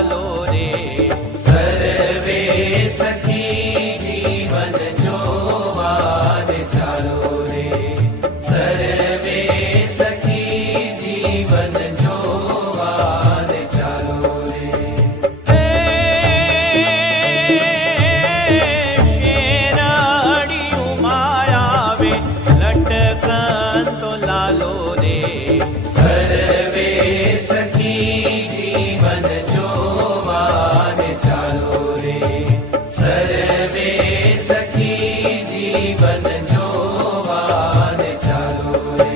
લાલો રે. સર્વે સખી જીવન જોવાને ચાલો રે. સર્વે સખી જીવન જોવાને ચાલો રે. શેરડિયું માયાવે લટકન તો લાલો રે. સર્વે સખી જીવન જોવાને ચાલો રે. સર્વે સખી જીવન જોવાને ચાલો રે.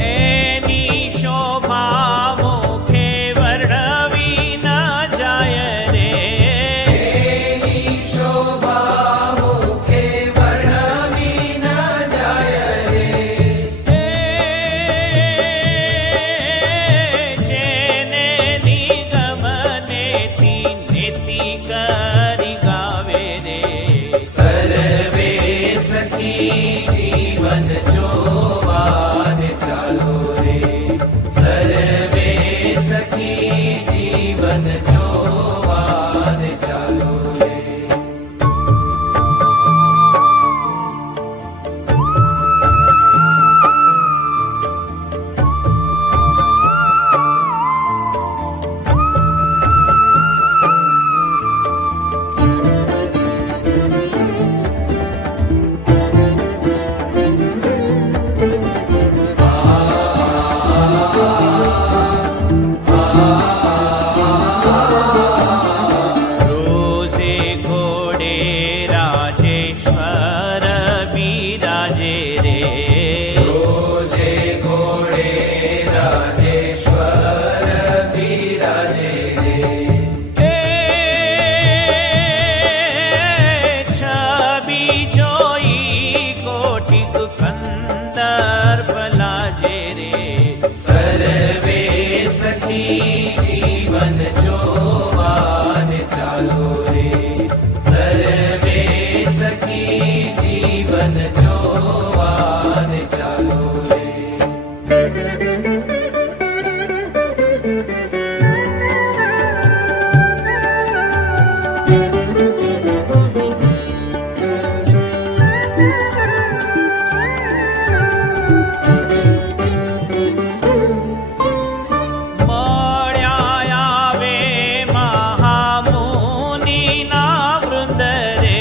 એની શોભા મુખે વર્ણવી ન જાય રે. એની શોભા મુખે વર્ણવી ન જાય રે. જેને નિગમનેથી નેતિ કરી ગાવે રે. સર્વે સખી જીવન જોવાને ચાલો રે. સર્વે સખી જીવન જોવાને ચાલો રે. રોજે ઘોડે રાજેશ્વર બિરાજે રે. રોજે ઘોડે રાજેશ્વર બિરાજે રે. છબી જોઈ કોટિક કંદર્પ લાજે રે. સર્વે સખી જીવન જોવાને ચાલો રે. સર્વે સખી જીવન જોવાને ચાલો રે. મળ્યા આવે મહામુનિના વૃંદ રે.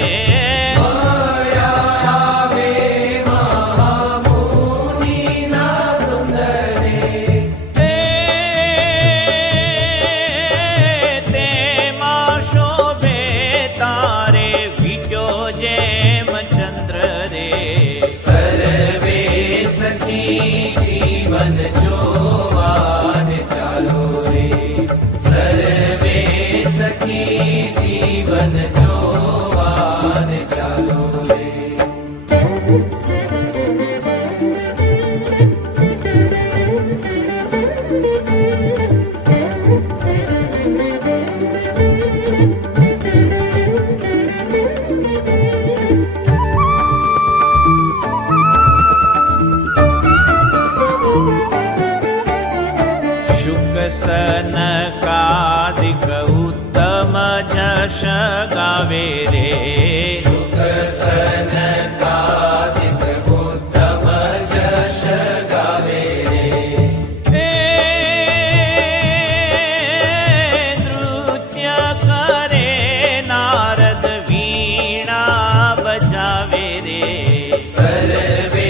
મળ્યા આવે મહામુનિના વૃંદ રે. તેમાં શોભે તારે વિટ્યો જેમ ચંદ્ર રે. સર્વે સખી જીવન જોવાને ચાલો રે. સર્વે સખી જીવન જોવાને ચાલો રે. શુક સનકાદિક ઉત્તમ જશ ગાવે રે. શુક સનકાદિક ઉત્તમ જશ ગાવે રે. નૃત્ય કરે નારદ વીણા બજાવે રે. સર્વે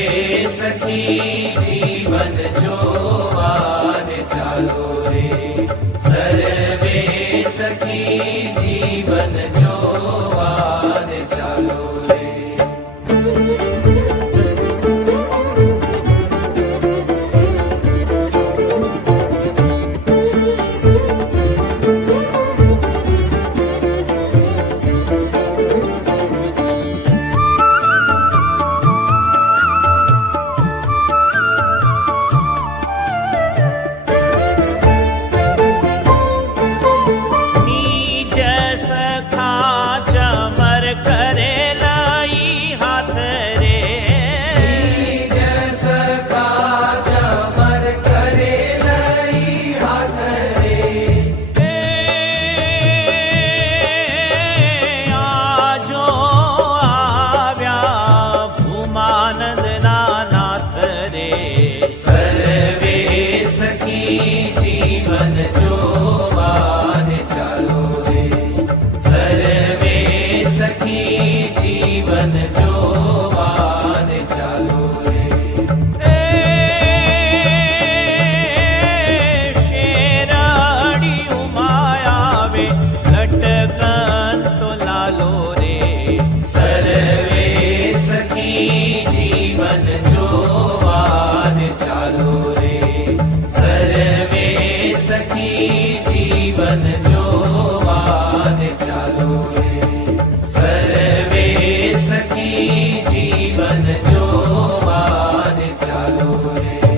સખી જીવન જોવાને ચાલો રે. સર્વે સખી જીવન જોવાને ચાલો રે. જીવન જોવાને ચાલો રે સર્વે સખી જીવન જોવાને ચાલો રે શેરડિયુંમાં આવે લટકન તો લાલો રે સર્વે સખી જીવન જોવાને ચાલો રે સર્વે સખી જીવન જોવાને ચાલો રે સર્વે સખી જીવન જોવાને ચાલો રે